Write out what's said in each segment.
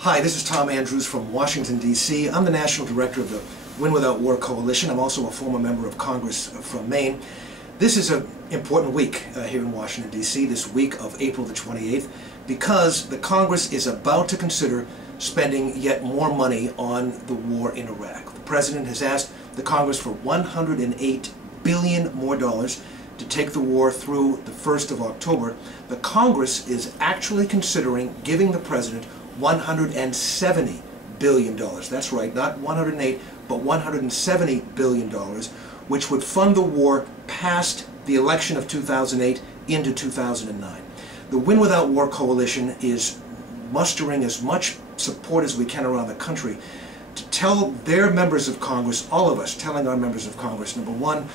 Hi, this is Tom Andrews from Washington, D.C. I'm the National Director of the Win Without War Coalition. I'm also a former member of Congress from Maine. This is an important week here in Washington, D.C., this week of April the 28th, because the Congress is about to consider spending yet more money on the war in Iraq. The President has asked the Congress for $108 billion more to take the war through the 1st of October. The Congress is actually considering giving the President $170 billion. That's right, not 108, but $170 billion, which would fund the war past the election of 2008 into 2009. The Win Without War Coalition is mustering as much support as we can around the country to tell their members of Congress, all of us telling our members of Congress, number one,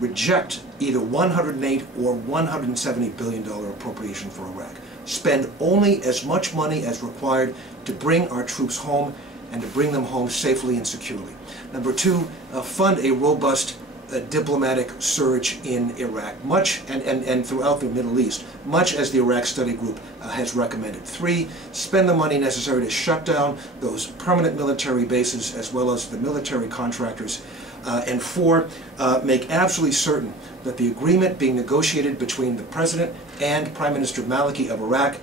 reject either $108 or $170 billion appropriation for Iraq. Spend only as much money as required to bring our troops home and to bring them home safely and securely. Number two, fund a robust diplomatic surge in Iraq, and throughout the Middle East, much as the Iraq Study Group has recommended. Three, spend the money necessary to shut down those permanent military bases as well as the military contractors. And four, make absolutely certain that the agreement being negotiated between the President and Prime Minister Maliki of Iraq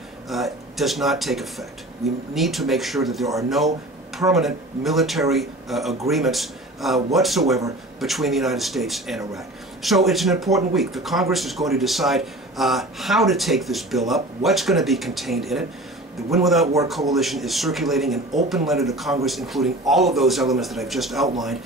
does not take effect. We need to make sure that there are no permanent military agreements whatsoever between the United States and Iraq. So it's an important week. The Congress is going to decide how to take this bill up, what's going to be contained in it. The Win Without War Coalition is circulating an open letter to Congress including all of those elements that I've just outlined.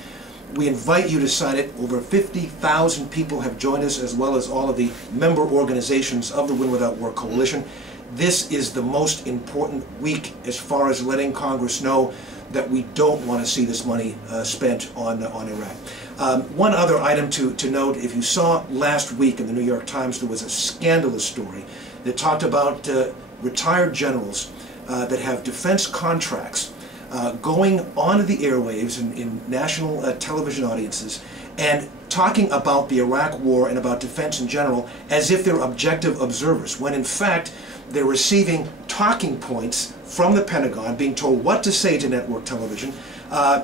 We invite you to sign it. Over 50,000 people have joined us, as well as all of the member organizations of the Win Without War Coalition. This is the most important week as far as letting Congress know that we don't want to see this money spent on Iraq. One other item to note, if you saw last week in the New York Times, there was a scandalous story that talked about retired generals that have defense contracts going onto the airwaves in national television audiences and talking about the Iraq war and about defense in general as if they're objective observers, when in fact they're receiving talking points from the Pentagon, being told what to say to network television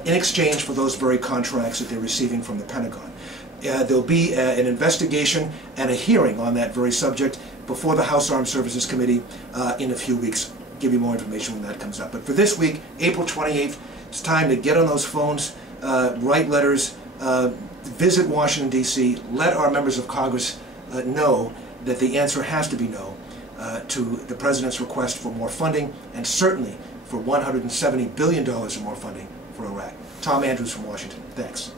in exchange for those very contracts that they're receiving from the Pentagon. There'll be an investigation and a hearing on that very subject before the House Armed Services Committee in a few weeks. Give you more information when that comes up. But for this week, April 28th, it's time to get on those phones, write letters, visit Washington, D.C., let our members of Congress know that the answer has to be no to the President's request for more funding, and certainly for $170 billion in more funding for Iraq. Tom Andrews from Washington. Thanks.